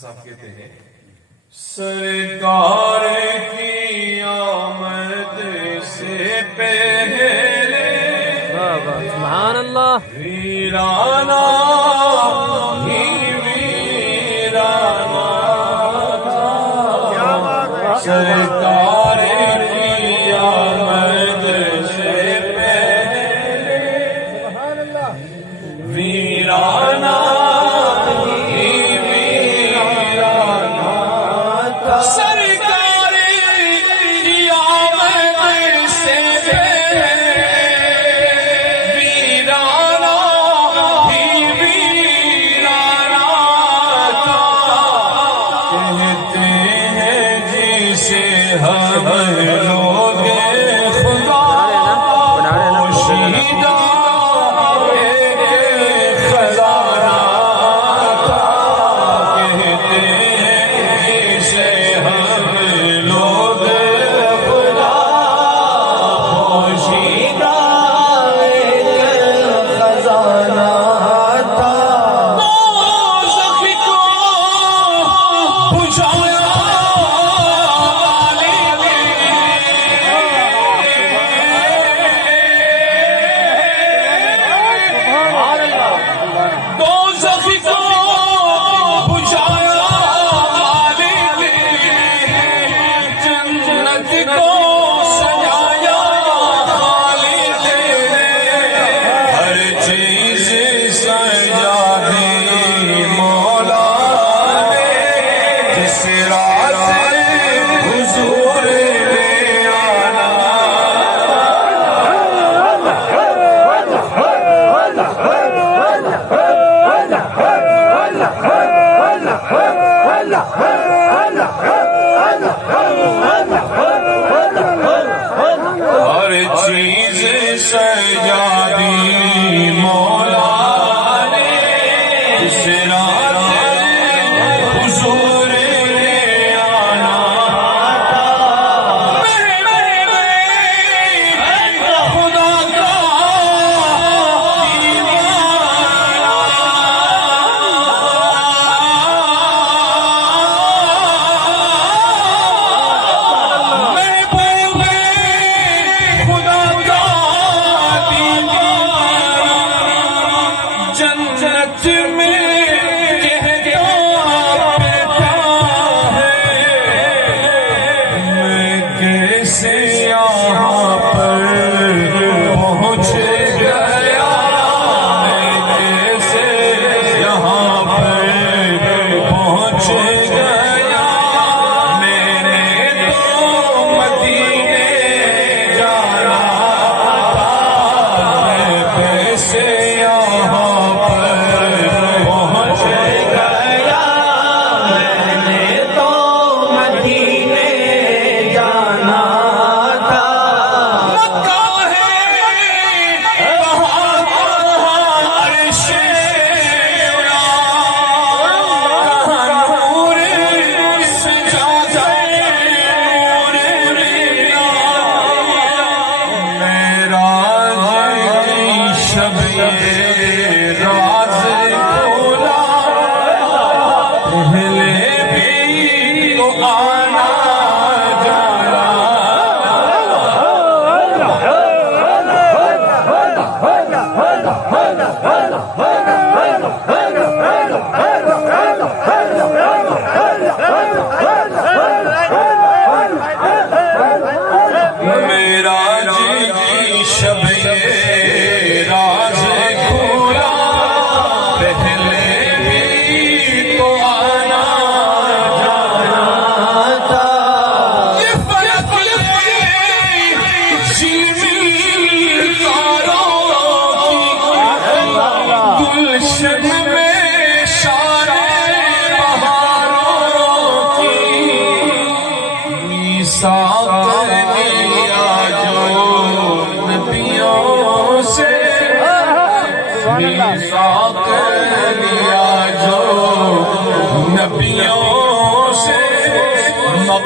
صاحب کہتے ہیں سرکار کی آمد سے پہلے سبحان اللہ ویرانہ ہی ویرانہ تھا سرکار کی آمد سے پہلے ویرانہ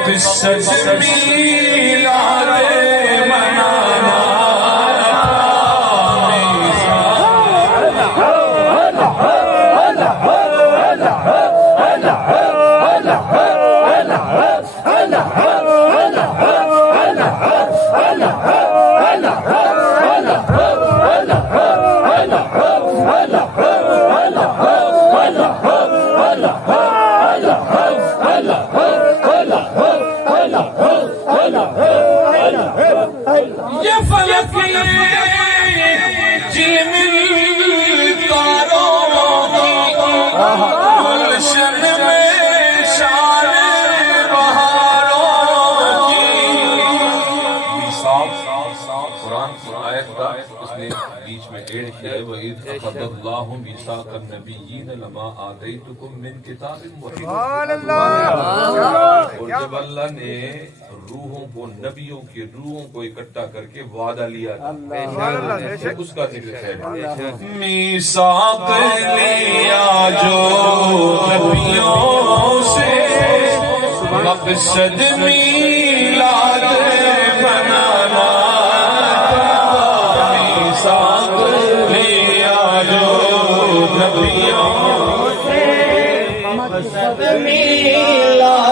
مقصد میلاد منانا اللہ یہ فلک جلمل تاروں گلشن میں شان بہاروں کی قرآن کی آیت کا اس نے بیچ میں ایڈ کیا ہے وَإِذْ أَخَذَ اللَّهُ مِيثَاقَ النَّبِيِّينَ لَمَا آتَيْتُكُم مِّن كِتَابٍ وَحِكْمَةٍ اور جب اللہ نے روحوں کو نبیوں کی روحوں کو اکٹھا کر کے وعدہ لیا تھا اس کا ذکر ہے میثاق لیا جو نبیوں سے مقصد میلاد بنانا میثاق لیا جو نبیوں سے مقصد میلاد